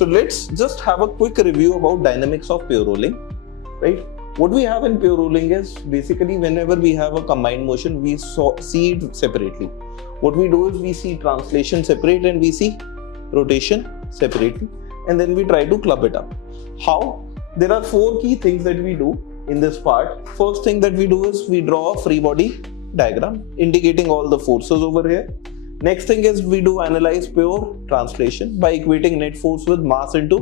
So let's just have a quick review about dynamics of pure rolling, right? What we have in pure rolling is basically whenever we have a combined motion, we see it separately. What we do is we see translation separate and we see rotation separately, and then we try to club it up. How? There are 4 key things that we do in this part. First thing that we do is we draw a free body diagram indicating all the forces over here. Next thing is we do analyze pure translation by equating net force with mass into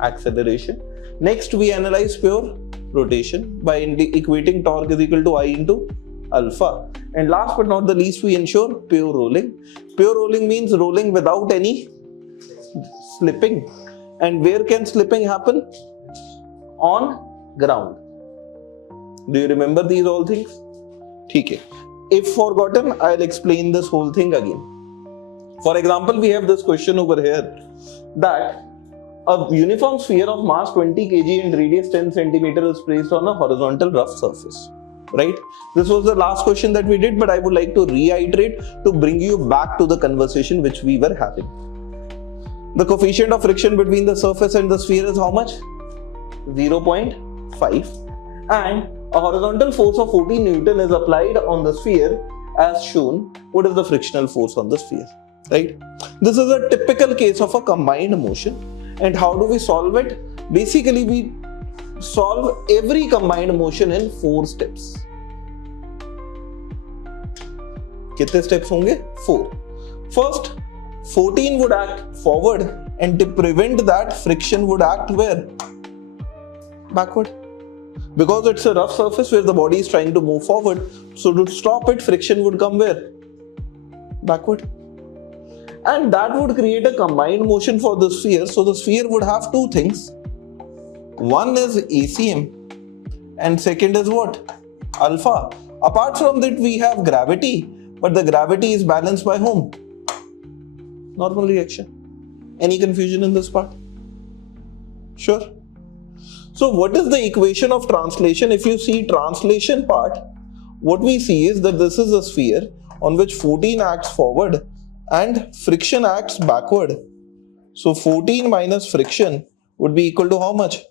acceleration. Next we analyze pure rotation by equating torque is equal to I into alpha. And last but not the least, we ensure pure rolling. Pure rolling means rolling without any slipping. And where can slipping happen? On ground. Do you remember these all things? Okay. If forgotten, I'll explain this whole thing again. For example, we have this question over here that a uniform sphere of mass 20 kg and radius 10 cm is placed on a horizontal rough surface. Right? This was the last question that we did, but I would like to reiterate to bring you back to the conversation which we were having. The coefficient of friction between the surface and the sphere is how much? 0.5. And a horizontal force of 14 Newton is applied on the sphere as shown. What is the frictional force on the sphere? Right? This is a typical case of a combined motion. And how do we solve it? Basically, we solve every combined motion in 4 steps. कितने steps होंगे? 4. First, 14 would act forward, and to prevent that, friction would act where? Backward. Because it's a rough surface where the body is trying to move forward, so to stop it, friction would come where? Backward. And that would create a combined motion for the sphere. So the sphere would have 2 things. One is ACM and second is what? Alpha. Apart from that, we have gravity, but the gravity is balanced by whom? Normal reaction. Any confusion in this part? Sure. So what is the equation of translation? If you see translation part, what we see is that this is a sphere on which 14 acts forward and friction acts backward. So 14 minus friction would be equal to how much?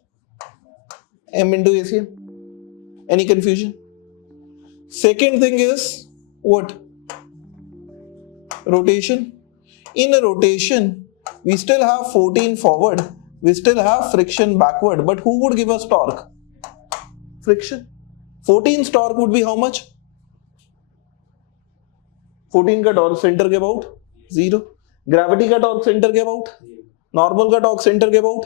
M into ACM. Any confusion? Second thing is what? Rotation. In a rotation, we still have 14 forward. We still have friction backward. But who would give us torque? Friction. 14's torque would be how much? 14 का torque center के about 0. Gravity का torque center के about? Normal का torque center के about?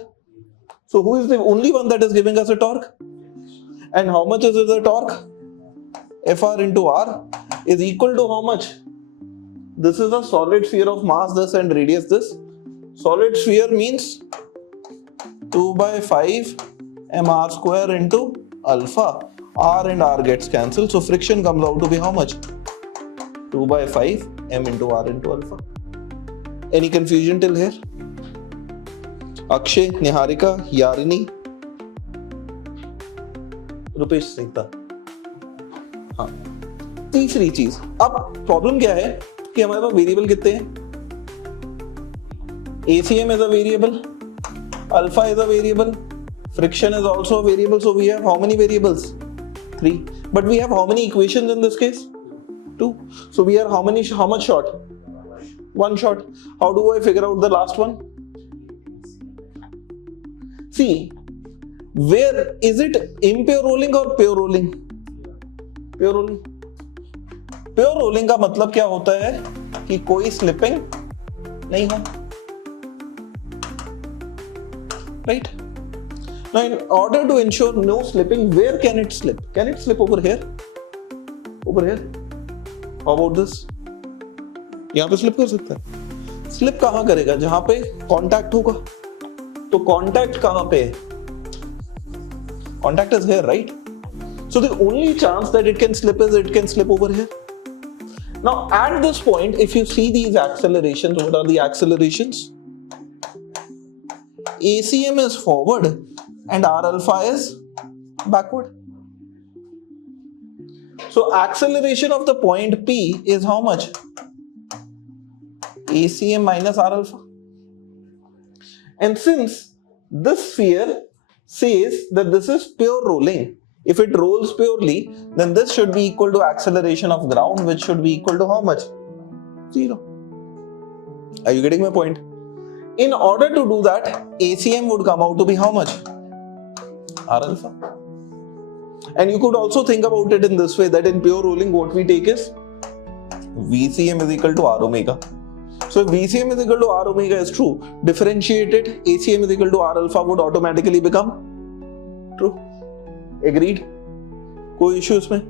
So who is the only one that is giving us a torque? And how much is the torque? Fr into R is equal to how much? This is a solid sphere of mass this and radius this. Solid sphere means 2 by 5 mr square into alpha. R and R gets cancelled. So friction comes out to be how much? 2 by 5 m into R into alpha. Any confusion till here? Akshay, Niharika, Yarini, Rupesh Singh. हाँ, तीसरी चीज, अब problem क्या है कि हमारे पास variable कितने हैं? ACM is a variable, alpha is a variable, friction is also a variable. So we have how many variables? 3. But we have how many equations in this case? 2. So we are how much short? 1 short. How do I figure out the last one? See, where is it impure rolling or pure rolling? Pure rolling. Pure rolling का मतलब क्या होता है कि कोई slipping नहीं हो, right? Now, in order to ensure no slipping, where can it slip? Can it slip over here? Over here? How about this? यहाँ पे स्लिप कर सकता है। स्लिप कहाँ करेगा? जहां पे कांटेक्ट होगा। तो कांटेक्ट कहाँ पे है? Contact is here, right? So the only chance that it can slip is it can slip over here. Now at this point, if you see these accelerations, what are the accelerations? ACM is forward and R alpha is backward. So acceleration of the point P is how much? ACM minus R alpha. And since this sphere says that this is pure rolling, if it rolls purely, then this should be equal to acceleration of ground, which should be equal to how much? 0. Are you getting my point? In order to do that, ACM would come out to be how much? R alpha. And you could also think about it in this way, that in pure rolling what we take is VCM is equal to R omega. So if VCM is equal to R omega is true, differentiated ACM is equal to R alpha would automatically become true. Agreed? Koi issue isme?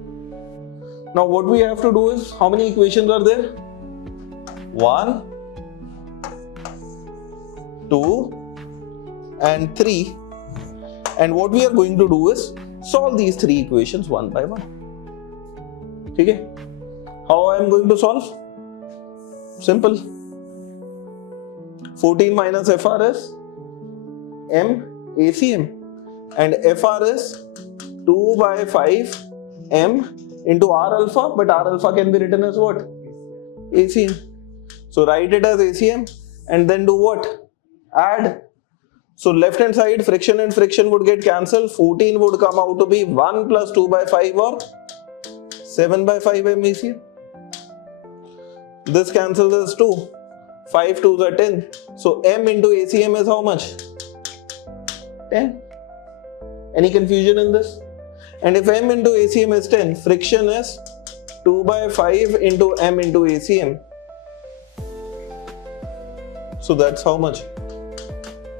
Now what we have to do is, how many equations are there? 1, 2 and 3. And what we are going to do is solve these 3 equations one by one. Okay? How I am going to solve? Simple. 14 minus FR is M ACM, and FR is 2 by 5 M into R alpha, but R alpha can be written as what? ACM. So write it as ACM and then do what? Add. So left hand side, friction and friction would get cancelled. 14 would come out to be 1 plus 2 by 5 or 7 by 5 M ACM. This cancels as 2. 5 2s are 10. So M into ACM is how much? 10. Any confusion in this? And if M into ACM is 10, friction is 2 by 5 into M into ACM. So that's how much?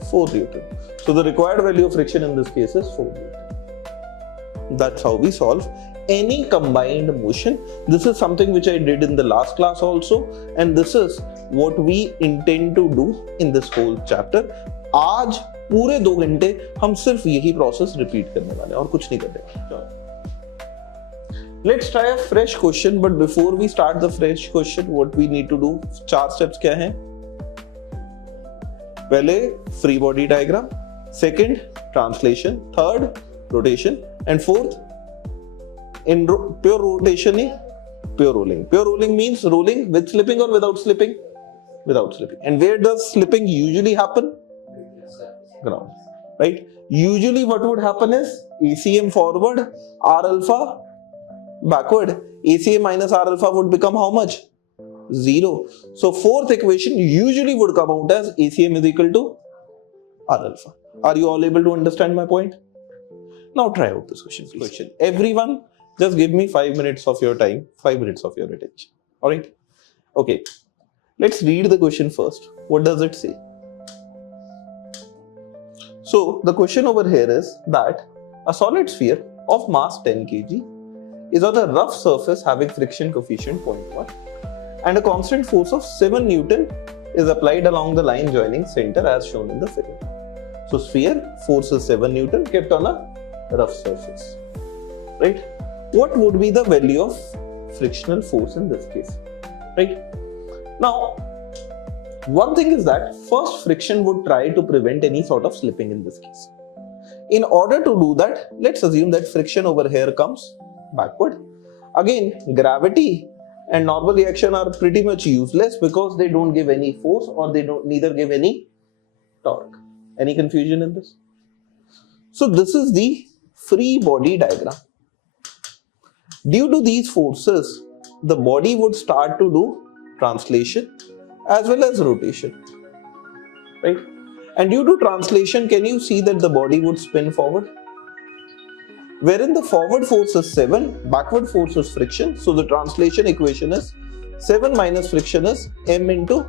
4 Newton. So the required value of friction in this case is 4 Newton. That's how we solve any combined motion. This is something which I did in the last class also, and this is what we intend to do in this whole chapter. आज पूरे 2 घंटे हम सिर्फ यही process repeat करने वाले हैं और कुछ नहीं करने। Let's try a fresh question, but before we start the fresh question, what we need to do? 4 steps क्या हैं? पहले free body diagram, second translation, third rotation, and fourth in pure rotation pure rolling. Pure rolling means rolling with slipping or without slipping? Without slipping. And where does slipping usually happen? Ground. Right? Usually what would happen is ACM forward, R alpha backward. ACM minus R alpha would become how much? 0. So fourth equation usually would come out as ACM is equal to R alpha. Are you all able to understand my point? Now try out this question. Everyone, just give me 5 minutes of your time, 5 minutes of your attention. Alright? Okay. Let's read the question first. What does it say? So the question over here is that a solid sphere of mass 10 kg is on a rough surface having friction coefficient 0.1 and a constant force of 7 Newton is applied along the line joining center as shown in the figure. So sphere, force is 7 Newton kept on a rough surface. Right? What would be the value of frictional force in this case? Right? Now, one thing is that first friction would try to prevent any sort of slipping in this case. In order to do that, let's assume that friction over here comes backward. Again, gravity and normal reaction are pretty much useless because they don't give any force or they don't neither give any torque. Any confusion in this? So this is the free body diagram. Due to these forces, the body would start to do translation as well as rotation, right? And due to translation, can you see that the body would spin forward? Wherein the forward force is 7, backward force is friction. So the translation equation is 7 minus friction is M into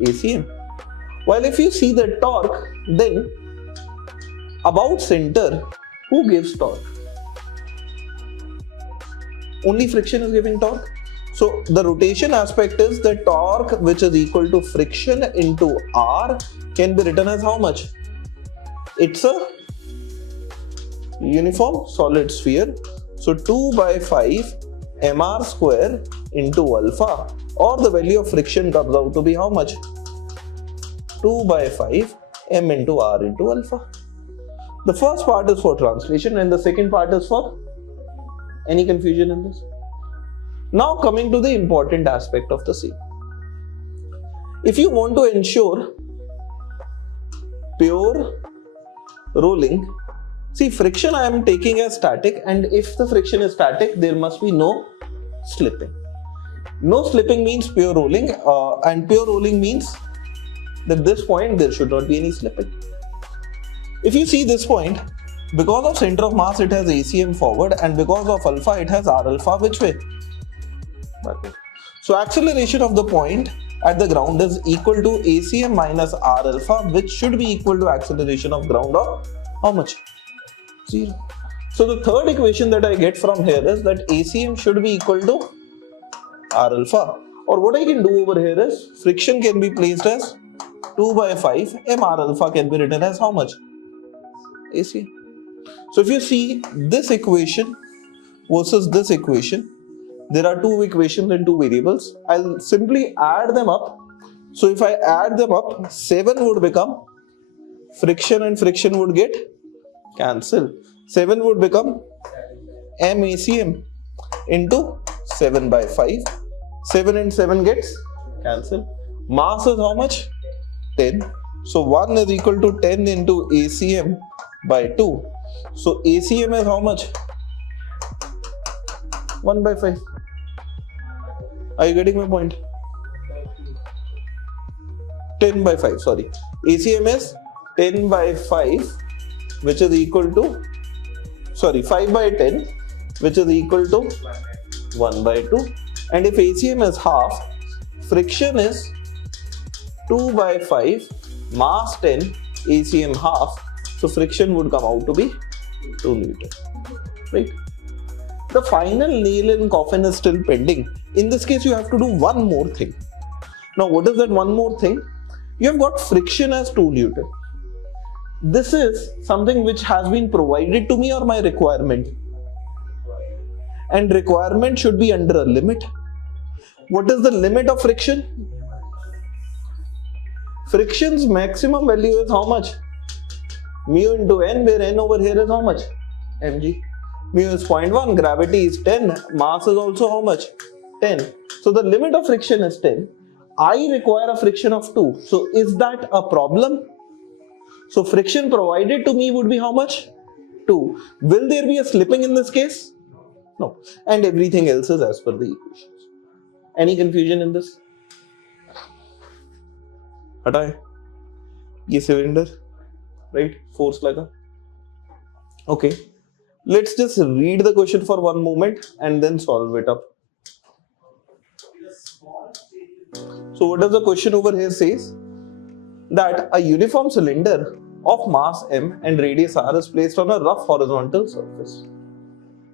ACM. While if you see the torque, then about center, who gives torque? Only friction is giving torque. So the rotation aspect is the torque which is equal to friction into R can be written as how much? It's a uniform solid sphere. So 2 by 5 mr square into alpha, or the value of friction comes out to be how much? 2 by 5 m into r into alpha. The first part is for translation and the second part is for any confusion in this? Now coming to the important aspect of the same. If you want to ensure pure rolling, see friction I am taking as static, and if the friction is static, there must be no slipping. No slipping means pure rolling, and pure rolling means that at this point there should not be any slipping. If you see this point, because of center of mass it has ACM forward, and because of alpha it has R alpha which way? Backward. So acceleration of the point at the ground is equal to ACM minus R alpha, which should be equal to acceleration of ground of how much? 0. So the third equation that I get from here is that ACM should be equal to R alpha, or what I can do over here is friction can be placed as 2 by 5, MR alpha can be written as how much? ACM. So if you see this equation versus this equation, there are two equations and two variables. I'll simply add them up. So if I add them up, 7 would become friction and friction would get cancelled. 7 would become MACM into 7 by 5. 7 and 7 gets cancelled. Mass is how much? 10. So 1 is equal to 10 into ACM by 2. So ACM is how much? 1 by 5. Are you getting my point? 10 by 5, sorry. ACM is 10 by 5, which is equal to, sorry, 5 by 10, which is equal to 1 by 2. And if ACM is half, friction is 2 by 5, mass 10, ACM half, so friction would come out to be 2 Newton, right? The final nail in coffin is still pending. In this case, you have to do one more thing. Now, what is that one more thing? You have got friction as 2 Newton. This is something which has been provided to me or my requirement. And requirement should be under a limit. What is the limit of friction? Friction's maximum value is how much? Mu into n, where n over here is how much? mg. Mu is 0.1, gravity is 10, mass is also how much? 10. So the limit of friction is 10. I require a friction of 2. So is that a problem? So friction provided to me would be how much? 2. Will there be a slipping in this case? No. And everything else is as per the equations. Any confusion in this? हटाए ये cylinder, right? Force लगा. Okay. Let's just read the question for one moment and then solve it up. So what does the question over here says? That a uniform cylinder of mass m and radius r is placed on a rough horizontal surface.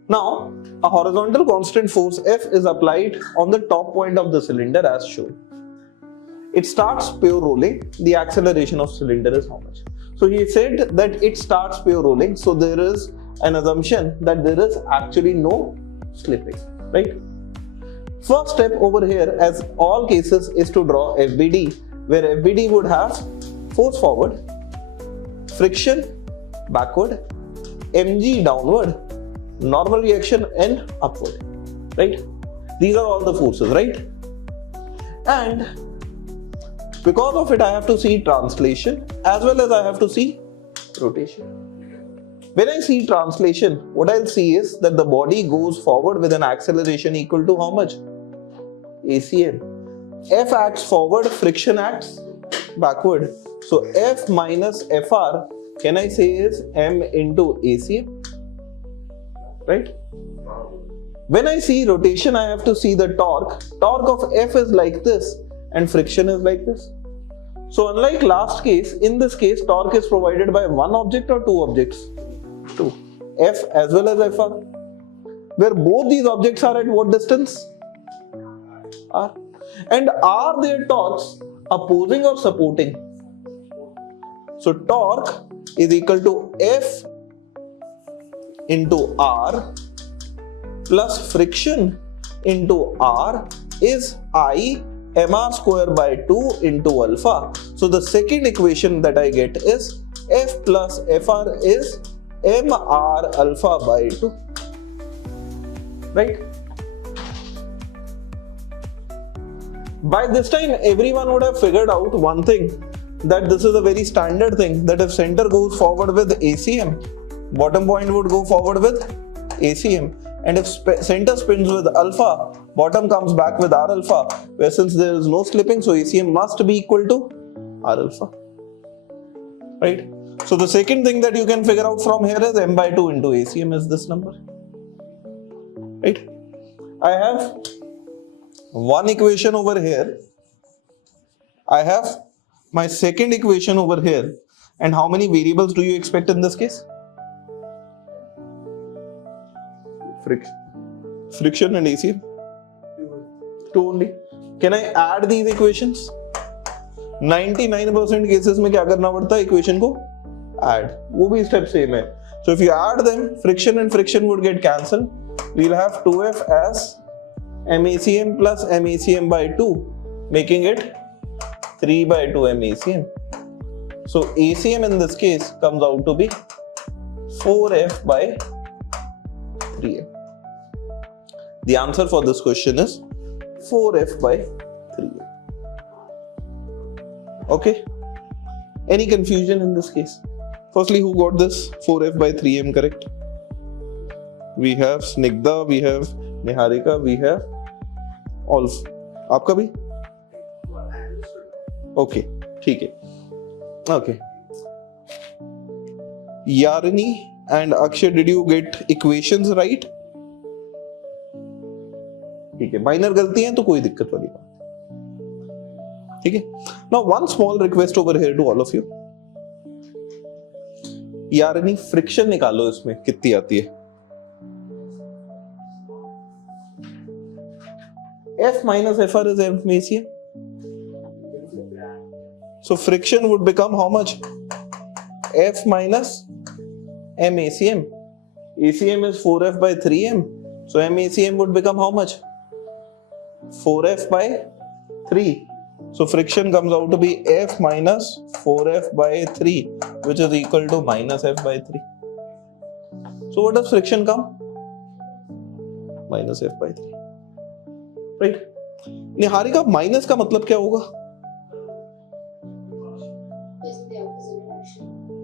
Now, a horizontal constant force F is applied on the top point of the cylinder as shown. It starts pure rolling. The acceleration of cylinder is how much? So he said that it starts pure rolling. So there is an assumption that there is actually no slipping, right? First step over here, as all cases, is to draw FBD, where FBD would have force forward, friction backward, mg downward, normal reaction and upward, right? These are all the forces, right? And because of it, I have to see translation as well as I have to see rotation. When I see translation, what I'll see is that the body goes forward with an acceleration equal to how much? ACM. F acts forward, friction acts backward. So F minus FR, can I say is M into ACM? Right? When I see rotation, I have to see the torque. Torque of F is like this and friction is like this. So unlike last case, in this case, torque is provided by one object or two objects? Two. F as well as FR. Where both these objects are at what distance? R. And are their torques opposing or supporting? So torque is equal to F into R plus friction into R is I mr square by 2 into alpha. So the second equation that I get is F plus FR is mr alpha by 2, right? By this time everyone would have figured out one thing, that this is a very standard thing, that if center goes forward with ACM, bottom point would go forward with ACM, and if center spins with alpha, bottom comes back with R alpha, where since there is no slipping, so ACM must be equal to R alpha, right? So the second thing that you can figure out from here is m by 2 into ACM is this number, right? I have one equation over here, I have my second equation over here, and how many variables do you expect in this case? Friction and ACM? Two only. Can I add these equations? 99% cases में क्या करना पड़ता है? Equation को add. वो भी step same है. So if you add them, friction and friction would get cancelled. We'll have 2F as MACM plus MACM by 2, making it 3 by 2 MACM. So ACM in this case comes out to be 4F by 3M. The answer for this question is 4F by 3M. Okay? Any confusion in this case? Firstly, who got this 4F by 3M correct? We have Snigdha, we have Niharika, we have Olf. आपका भी? Okay, ठीक है. Okay. Yarini and Akshay, did you get equations right? ठीक है, minor गलती है तो कोई दिक्कत वाली बात, ठीक है. Now one small request over here to all of you. यारनी फ्रिक्शन निकालो, इसमें कितनी आती है? F minus FR is MACM. So friction would become how much? F minus MACM. ACM is 4F by 3M. So MACM would become how much? 4F by 3. So friction comes out to be F minus 4F by 3, which is equal to minus F by 3. So what does friction come? Minus F by 3. Right? Niharika, minus का मतलब क्या होगा?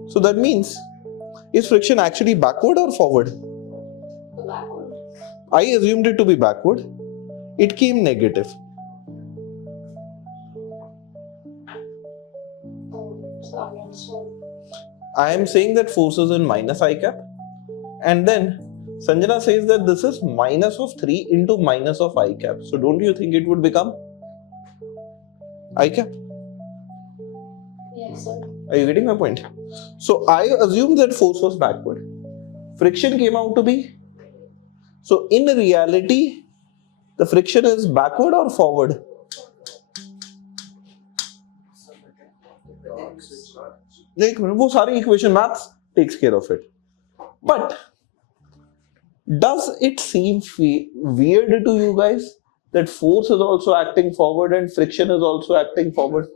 So that means, is friction actually backward or forward? Backward. I assumed it to be backward. It came negative. I am saying that force is in minus I cap, and then Sanjana says that this is minus of 3 into minus of I cap. So don't you think it would become I cap? Yes, sir. Are you getting my point? So I assumed that force was backward. Friction came out to be. So in reality, the friction is backward or forward? वो सारी equation maths takes care of it. But does it seem weird to you guys that force is also acting forward and friction is also acting forward?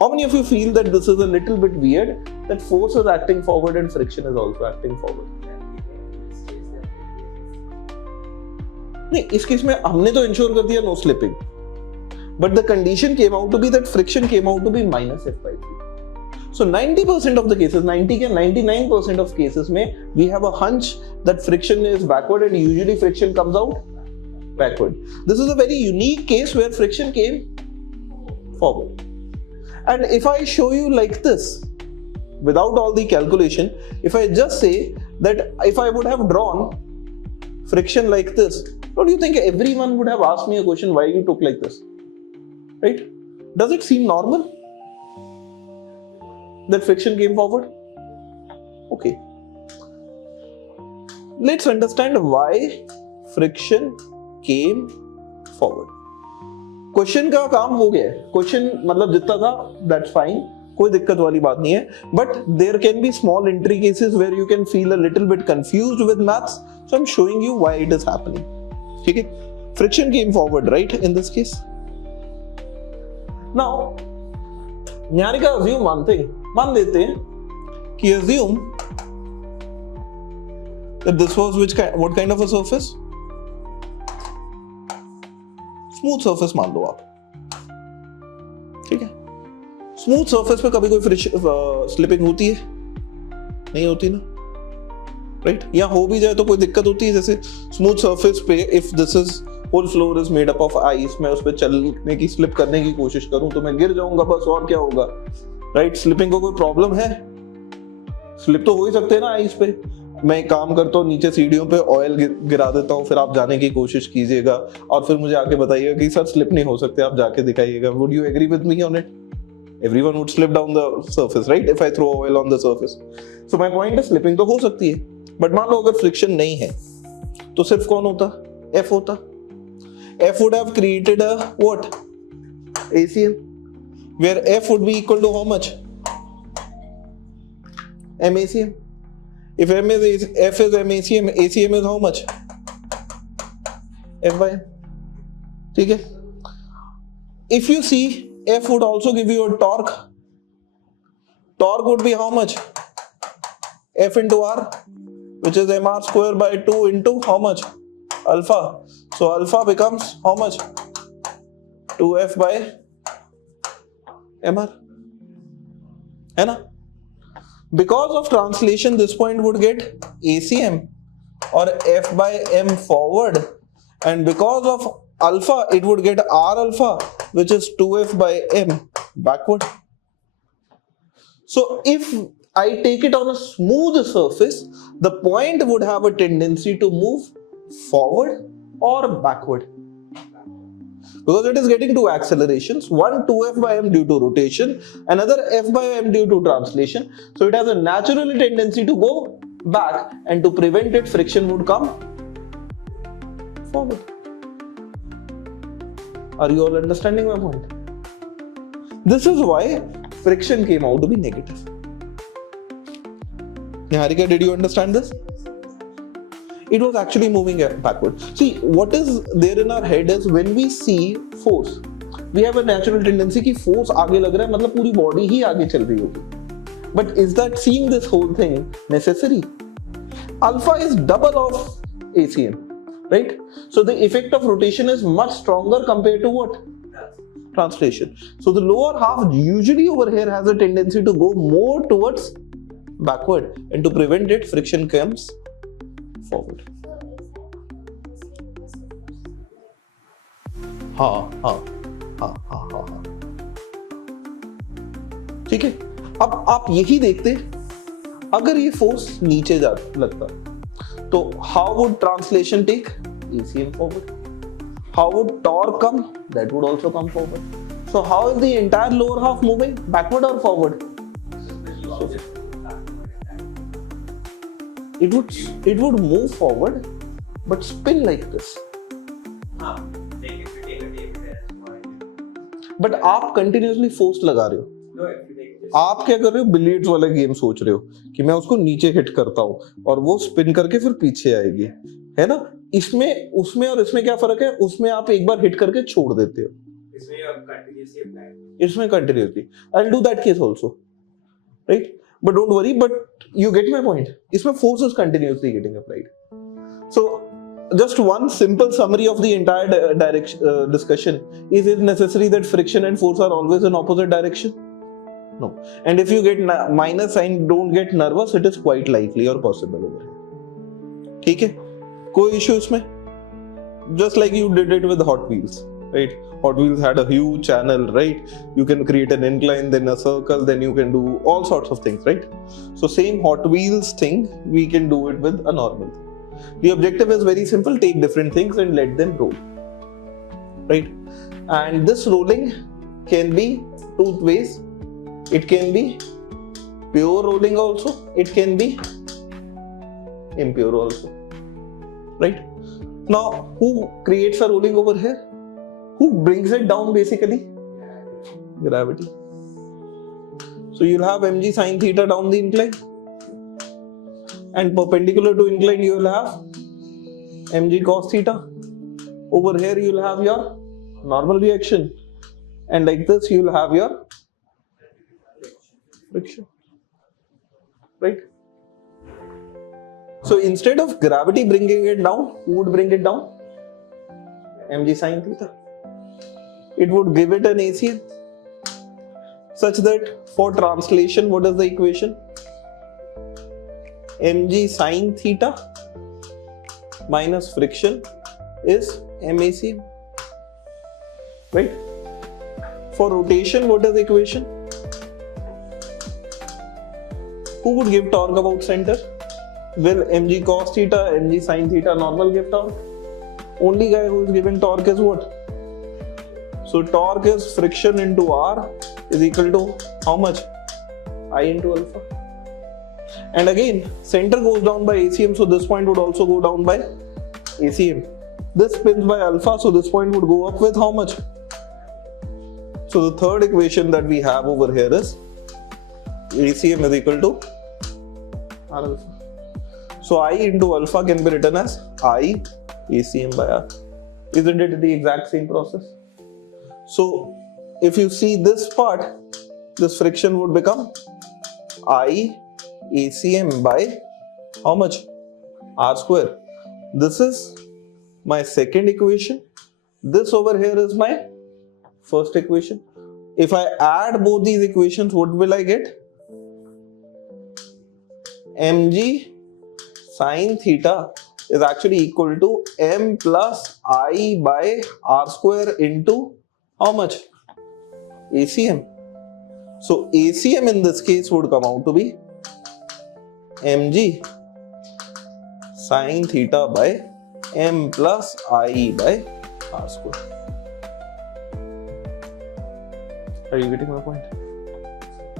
How many of you feel that this is a little bit weird, that force is acting forward and friction is also acting forward? नहीं, इस case में हमने तो ensure कर दिया no slipping, but the condition came out to be that friction came out to be minus F by 3. So 90% of the cases, 90 के 99% of cases में we have a hunch that friction is backward and usually friction comes out backward. This is a very unique case where friction came forward. And if I show you like this, without all the calculation, if I just say that if I would have drawn friction like this, don't you think everyone would have asked me a question why you took like this? Right? Does it seem normal that friction came forward? Okay. Let's understand why friction came forward. Question का काम हो गया है. Question मतलब जितना था that's fine, कोई दिक्कत वाली बात नहीं है. But there can be small entry cases where you can feel a little bit confused with maths, so I am showing you why it is happening. ठीक है, friction came forward right in this case. Now Niharika, assume one thing, मान लेते हैं कि assume that this was what kind of a surface? Smooth surface मान लो आप. ठीक है, स्मूथ सरफेस पे कभी कोई स्लिपिंग होती है? नहीं होती ना, राइट? या हो भी जाए तो कोई दिक्कत होती है? जैसे स्मूथ सरफेस पे if this is whole floor is made up of ice, मैं उस पर चलने की स्लिप करने की कोशिश करूं तो मैं गिर जाऊंगा बस, और क्या होगा, राइट? स्लिपिंग को कोई प्रॉब्लम है? स्लिप तो हो ही सकते हैं ना आइस पे। मैं एक काम करता हूँ, नीचे सीढ़ियों पे ऑयल गिरा देता हूँ, फिर आप जाने की कोशिश कीजिएगा और फिर मुझे आके बताइएगा कि सर स्लिप नहीं हो सकते, आप जाके दिखाइएगा। Would you agree with me on it? Everyone would slip down the surface, right? If I throw oil on the surface. So my point is slipping तो हो सकती है, but मान लो अगर फ्रिक्शन नहीं है तो सिर्फ कौन होता? F होता। F would have created a what? ACM, where F would be equal to how much? MACM. If F is MACM, ACM is how much? F by M. ठीक है? If you see, F would also give you a torque. Torque would be how much? F into R, which is mr square by 2 into how much? Alpha. So alpha becomes how much? 2F by mr. है ना? Because of translation, this point would get ACM or F by M forward, and because of alpha, it would get R alpha, which is 2F by M backward. So if I take it on a smooth surface, the point would have a tendency to move forward or backward, because it is getting two accelerations, one 2F by M due to rotation, another F by M due to translation. So it has a natural tendency to go back, and to prevent it, friction would come forward. Are you all understanding my point? This is why friction came out to be negative. Niharika, did you understand this? It was actually moving backward. See, what is there in our head is when we see force, we have a natural tendency कि force आगे लग रहा है मतलब पूरी body ही आगे चल रही होगी. But is that seeing this whole thing necessary? Alpha is double of ACM. Right? So the effect of rotation is much stronger compared to what? Translation. So the lower half usually over here has a tendency to go more towards backward, and to prevent it, friction comes forward. हाँ। ठीक है, अब आप यही देखते, अगर ये force नीचे जा लगता तो how would translation take? ACM forward. How would torque come? That would also come forward. So how is the entire lower half moving? Backward or forward? So, it would move forward but spin like this. But आप continuously force लगा रहे हो. आप क्या कर रहे हो? Billiards वाला गेम सोच रहे हो कि मैं उसको नीचे हिट करता हूं और वो स्पिन करके फिर पीछे आएगी, है ना? इसमें उसमें और इसमें क्या फर्क है? उसमें आप एक बार हिट करके छोड़ देते हो, इसमें continuously. I will do that case also, right? But don't worry, but you get my point. इसमें force is continuously getting applied. So just one simple summary of the entire discussion. Is it necessary that friction and force are always in opposite direction? No. And if you get minus sign, don't get nervous. It is quite likely or possible over here. ठीक है, कोई issue इसमें? Just like you did it with Hot Wheels, right? Hot Wheels had a huge channel, right? You can create an incline, then a circle, then you can do all sorts of things, right? So same Hot Wheels thing, we can do it with a normal thing. The objective is very simple: take different things and let them roll, right? And this rolling can be two ways. It can be pure rolling also, it can be impure also, right? Now who creates a rolling over here? Who brings it down basically? Gravity. So you'll have mg sin theta down the incline, and perpendicular to incline you will have mg cos theta. Over here you will have your normal reaction, and like this you will have your friction, right? So instead of gravity bringing it down, who would bring it down? Mg sin theta. It would give it an ACM. such that for translation, what is the equation? mg sine theta minus friction is MACM, right? For rotation, what is the equation? Who would give torque about center? Will mg cos theta, mg sin theta normal give torque? Only guy who is giving torque is what? So torque is friction into R is equal to how much? I into alpha. And again, center goes down by ACM, so this point would also go down by ACM. This spins by alpha, so this point would go up with how much? So the third equation that we have over here is ACM is equal to R alpha. So I into alpha can be written as I ACM by R. Isn't it the exact same process? So if you see this part, this friction would become I ACM by how much? R square. This is my second equation. This over here is my first equation. If I add both these equations, what will I get? mg sine theta is actually equal to m plus I by R square into how much? ACM. So ACM in this case would come out to be mg sine theta by m plus I by R square. Are you getting my point?